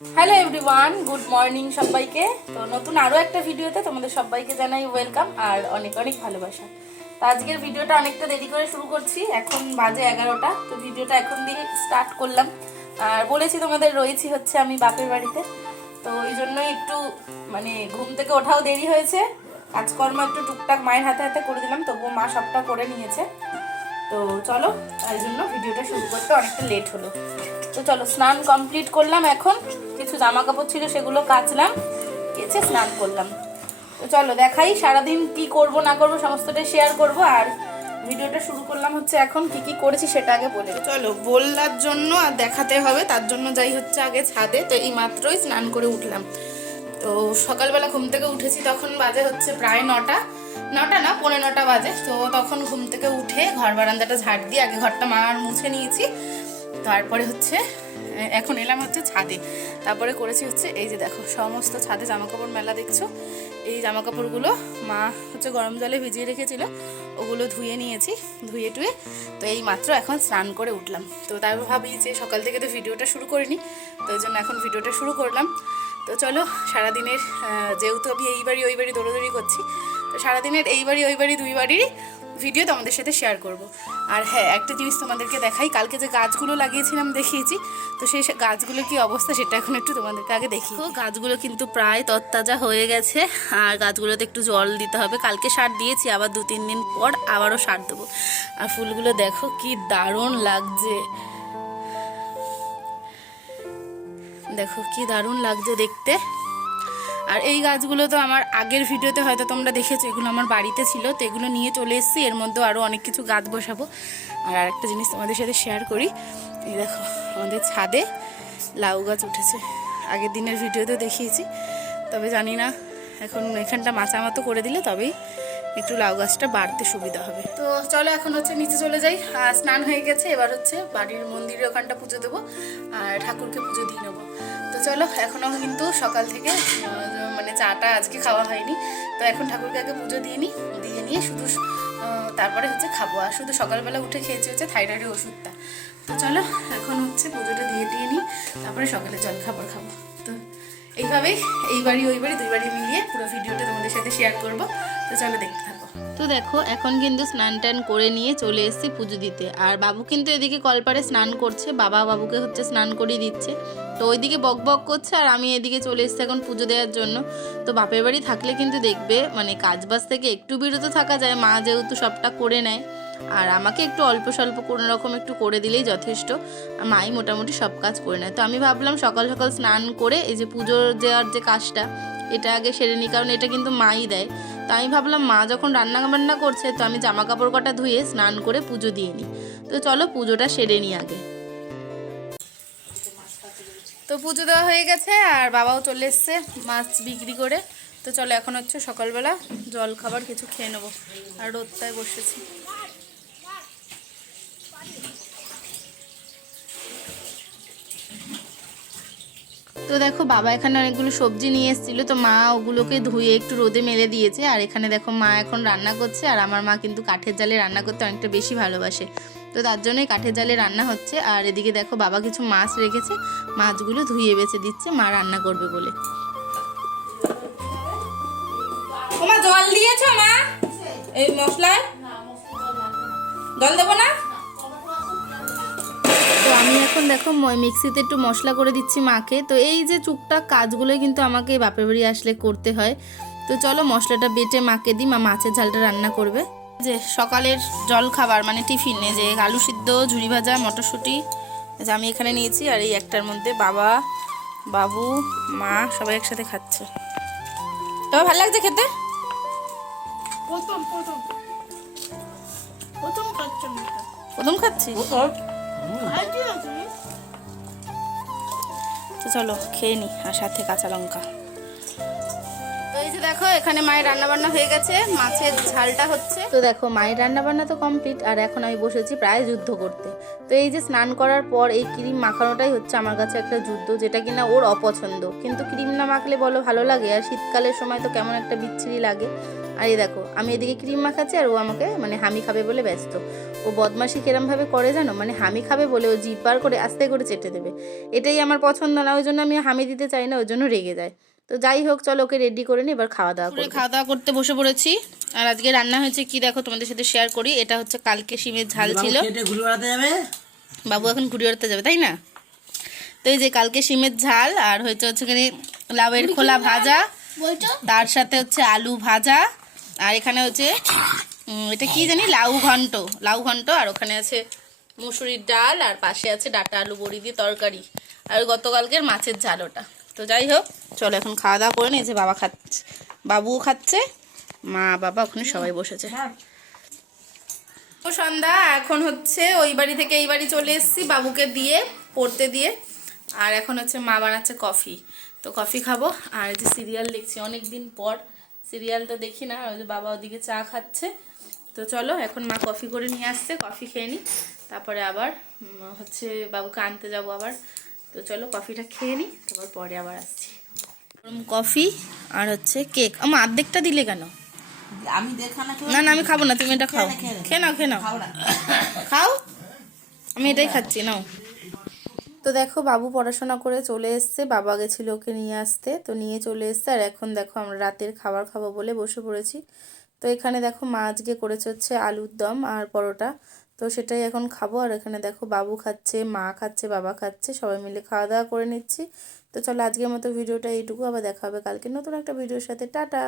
Hello everyone, good morning সবাইকে। তো নতুন আরও একটা ভিডিওতে তোমাদের সবাইকে জানাই ওয়েলকাম আর অনেক অনেক ভালোবাসা। তো আজকের ভিডিওটা অনেকটা দেরি করে শুরু করছি, এখন বাজে 11টা। তো ভিডিওটা এখন দিয়ে স্টার্ট করলাম। আর বলেছি তোমাদের রয়েছি হচ্ছে আমি বাপের বাড়িতে, তো ওই জন্যই একটু ঘুম থেকে ওঠাও দেরি হয়েছে। কাজকর্ম একটু টুকটাক মায়ের হাতে হাতে করে দিলাম, তবুও মা সবটা করে নিয়েছে। তো চলো, এই জন্য ভিডিওটা শুরু করতে অনেকটা লেট হলো। তো চলো, স্নান কমপ্লিট করলাম, এখন কিছু জামা কাপড় ছিল সেগুলো কাচলাম, কেচে স্নান করলাম। তো চলো দেখাই সারাদিন কি করব না করব সমস্তটাই শেয়ার করব। আর ভিডিওটা শুরু করলাম হচ্ছে এখন কি কি করেছি সেটা আগে বলে। চলো, বলার জন্য আর দেখাতে হবে, তার জন্য যাই হচ্ছে আগে ছাদে। তো এই মাত্রই স্নান করে উঠলাম। তো সকালবেলা ঘুম থেকে উঠেছি, তখন বাজে হচ্ছে প্রায় 9টা না 9:45 বাজে। তো তখন ঘুম থেকে উঠে ঘর বারান্দাটা ঝাড় দিয়ে আগে ঘরটা মার মুছে নিয়েছি। তারপরে হচ্ছে এখন এলাম হচ্ছে ছাদে। তারপরে করেছি হচ্ছে এই যে দেখো, সমস্ত ছাদে জামাকাপড় মেলা দেখছো। এই জামাকাপড়গুলো মা হচ্ছে গরম জলে ভিজিয়ে রেখেছিল, ওগুলো ধুয়ে নিয়েছি, ধুয়ে টুয়ে তো এই মাত্র এখন স্নান করে উঠলাম। তো তারপর ভাবি যে সকাল থেকে তো ভিডিওটা শুরু করিনি, তো ওই জন্য এখন ভিডিওটা শুরু করলাম। তো চলো, সারাদিনের যেহেতু আমি এই বাড়ি ওই বাড়ি দৌড়োদৌড়ি করছি, তো সারাদিনের এই বাড়ি ওই বাড়ি দুই বাড়িরই ভিডিও তোমাদের সাথে শেয়ার করব। আর হ্যাঁ, একটা জিনিস তোমাদেরকে দেখাই, কালকে যে গাছগুলো লাগিয়েছিলাম দেখিয়েছি, তো সেই গাছগুলোর কি অবস্থা সেটা এখন একটু তোমাদেরকে আগে দেখি। তো গাছগুলো কিন্তু প্রায় তরতাজা হয়ে গেছে, আর গাছগুলোতে একটু জল দিতে হবে। কালকে সার দিয়েছি, আবার 2-3 দিন পর আবারও সার দেবো। আর ফুলগুলো দেখো কি দারুণ লাগছে, দেখো কি দারুণ লাগছে দেখতে। আর এই গাছগুলো তো আমার আগের ভিডিওতে হয়তো তোমরা দেখেছো, এগুলো আমার বাড়িতে ছিল, তো এগুলো নিয়ে চলে এসেছি। এর মধ্যেও আরও অনেক কিছু গাছ বসাবো। আর আরেকটা জিনিস তোমাদের সাথে শেয়ার করি, এই দেখো আমাদের ছাদে লাউ গাছ উঠেছে। আগের দিনের ভিডিওতে দেখিয়েছি, তবে জানি না এখন এখানটা মাচা মতো করে দিলে তবেই একটু লাউ গাছটা বাড়তে সুবিধা হবে। তো চলো এখন হচ্ছে নিচে চলে যাই। স্নান হয়ে গেছে, এবার হচ্ছে বাড়ির মন্দিরের ওখানটা পুজো দেবো আর ঠাকুরকে পুজো দিয়ে নেবো। তো চলো, এখনও কিন্তু সকাল থেকে চাটা আজকে খাওয়া হয়নি, তো এখন ঠাকুরকে আগে পুজো দিয়ে নিয়ে শুধু তারপরে হচ্ছে খাবো। আর শুধু সকালবেলা উঠে খেয়েছি হচ্ছে থাইরয়েডের ওষুধটা। তো চলো এখন হচ্ছে পুজোটা দিয়ে নিই, তারপরে সকালে জল খাবার খাবো। তো এইভাবেই এই বাড়ি ওই বাড়ি দুই বাড়ি মিলিয়ে পুরো ভিডিওটা তোমাদের সাথে শেয়ার করবো। তো চলো দেখতে থাকো। তো দেখো, এখন কিন্তু স্নান টান করে নিয়ে চলে এসেছি পুজো দিতে। আর বাবু কিন্তু এদিকে কলপারে স্নান করছে, বাবা বাবুকে হচ্ছে স্নান করিয়ে দিচ্ছে। তো ওইদিকে বক বক করছে, আর আমি এদিকে চলে এসেছি এখন পুজো দেওয়ার জন্য। তো বাপের বাড়ি থাকলে কিন্তু দেখবে কাজবাজ থেকে একটু বিরত থাকা যায়, মা যেহেতু সবটা করে নেয়। আর আমাকে একটু অল্প স্বল্প কোনো রকম একটু করে দিলেই যথেষ্ট, মাই মোটামুটি সব কাজ করে নেয়। তো আমি ভাবলাম সকাল সকাল স্নান করে এই যে পুজোর দেওয়ার যে কাজটা, এটা আগে সেরে নিই, কারণ এটা কিন্তু মাই দেয়। তো আমি ভাবলাম মা যখন রান্না বান্না করছে, তো আমি জামা কাপড় কটা ধুয়ে স্নান করে পুজো দিয়ে নিই। তো চলো পুজোটা সেরে নিই আগে। তো পুজো দেওয়া হয়ে গেছে, আর বাবাও চলে এসছে মাছ বিক্রি করে। তো চলো এখন হচ্ছে সকালবেলা জল খাবার কিছু খেয়ে নেবো, আর রোদটায় বসেছি। তো দেখো, বাবা এখানে অনেকগুলো সবজি নিয়ে এসেছিলো, তো মা ওগুলোকে ধুয়ে একটু রোদে মেলে দিয়েছে। আর এখানে দেখো মা এখন রান্না করছে, আর আমার মা কিন্তু কাঠের জালে রান্না করতে অনেকটা বেশি ভালোবাসে, তো তার জন্যই কাঠের জালে রান্না হচ্ছে। আর এদিকে দেখো বাবা কিছু মাছ রেখেছে, মাছগুলো ধুয়ে বেছে দিচ্ছে মা রান্না করবে বলে। মা জল দিয়েছো? মা এই মশলায় জল দেবো না? তো আমি এখন দেখো মিক্সিতে একটু মশলা করে দিচ্ছি মাকে। তো এই যে টুকটাক কাজগুলোই কিন্তু আমাকে বাপের বাড়ি আসলে করতে হয়। তো চলো মশলাটা বেটে মাকে দিই, মা মাছের ঝালটা রান্না করবে। যে সকালের জল খাবার টিফিনে যে আলু সিদ্ধ, ঝুড়ি ভাজা, মটরশুঁটি যে আমি এখানে নিয়েছি, আর এই একটার মধ্যে বাবা, বাবু, মা সবাই একসাথে খাচ্ছে। তবে ভালো লাগছে খেতে? প্রথম খাচ্ছি। তো চলো খেয়ে নি, আর সাথে কাঁচা লঙ্কা। তো এই যে দেখো, এখানে মায়ের রান্নাবান্না হয়ে গেছে, মাছের ঝালটা হচ্ছে। তো দেখো মায়ের রান্নাবান্না তো কমপ্লিট, আর এখন আমি বসেছি প্রায় যুদ্ধ করতে। তো এই যে স্নান করার পর এই ক্রিম মাখানোটাই হচ্ছে আমার কাছে একটা যুদ্ধ, যেটা কিনা ওর অপছন্দ, কিন্তু ক্রিম না মাখলে বলো ভালো লাগে? আর শীতকালের সময় তো কেমন একটা বিচ্ছিরি লাগে। আর এই দেখো আমি এদিকে ক্রিম মাখাচ্ছি আর ও আমাকে মানে হামি খাবে বলে ব্যস্ত। ও বদমাশি কেরমভাবে করে জানো, মানে হামি খাবে বলে ও জিভ বার করে আস্তে করে চেটে দেবে। এটাই আমার পছন্দ না, ওই জন্য আমি হামি দিতে চাই না, ওই জন্য রেগে যায়। তো যাই হোক, চলো ওকে রেডি করে নিই, এবার খাওয়া দাওয়া করে খাওয়া দাওয়া করতে বসে পড়েছি। আর আজকে রান্না হয়েছে কি দেখো, তোমাদের সাথে শেয়ার করি। এটা হচ্ছে কালকে শিমের ঝাল ছিল। বাবু এখন ঘুরে বেড়াতে যাবে তাই না? তো এই যে কালকে শিমের ঝাল, আর হচ্ছে এখানে লাউয়ের খোলা ভাজা, তার সাথে হচ্ছে আলু ভাজা, আর এখানে হচ্ছে এটা কি জানি লাউ ঘন্ট, আর ওখানে আছে মুসুরির ডাল, আর পাশে আছে ডাটা আলু বড়ি দিয়ে তরকারি, আর গতকালকের মাছের ঝাল ওটা। তো যাই হোক, চলো এখন খাওয়া দাওয়া করে নিই। যে বাবা খাচ্ছে, বাবুও খাচ্ছে, মা বাবা ওখানে সবাই বসেছে। ও সন্ধ্যা, এখন হচ্ছে ওই বাড়ি থেকে এই বাড়ি চলে এসেছি বাবুকে দিয়ে পড়তে দিয়ে। আর এখন হচ্ছে মা বানাচ্ছে কফি, তো কফি খাবো। আর এই যে সিরিয়াল দেখছি, অনেক দিন পর সিরিয়াল তো দেখি না। ওই যে বাবা ওদিকে চা খাচ্ছে। তো চলো এখন মা কফি করে নিয়ে আসছে, কফি খেয়ে নিই, তারপরে আবার হচ্ছে বাবুকে আনতে যাবো আবার। তো চলো কফিটা খেয়ে নিই, তারপর পরে আবার আসছি। কফি আর হচ্ছে কেক। আমার অর্ধেকটা দিলে কেন? আমি না না আমি খাবো না, তুমি এটা খাও। খেয়ে নাও খাও, আমি এটাই খাচ্ছি, নাও। তো দেখো বাবু পড়াশোনা করে চলে এসছে, বাবা গেছিলো ওকে নিয়ে আসতে, তো নিয়ে চলে এসছে। আর এখন দেখো আমরা রাতের খাবার খাবো বলে বসে পড়েছি। তো এখানে দেখো মা আজকে করেছে হচ্ছে আলুর দম আর পরোটা, তো সেটাই এখন খাবো। আর এখানে দেখো বাবু খাচ্ছে, মা খাচ্ছে, বাবা খাচ্ছে, সবাই মিলে খাওয়া দাওয়া করে নিচ্ছি। তো চলো আজকের মতো ভিডিওটা এইটুকু, আবার দেখা হবে কালকে নতুন একটা ভিডিওর সাথে। টাটা।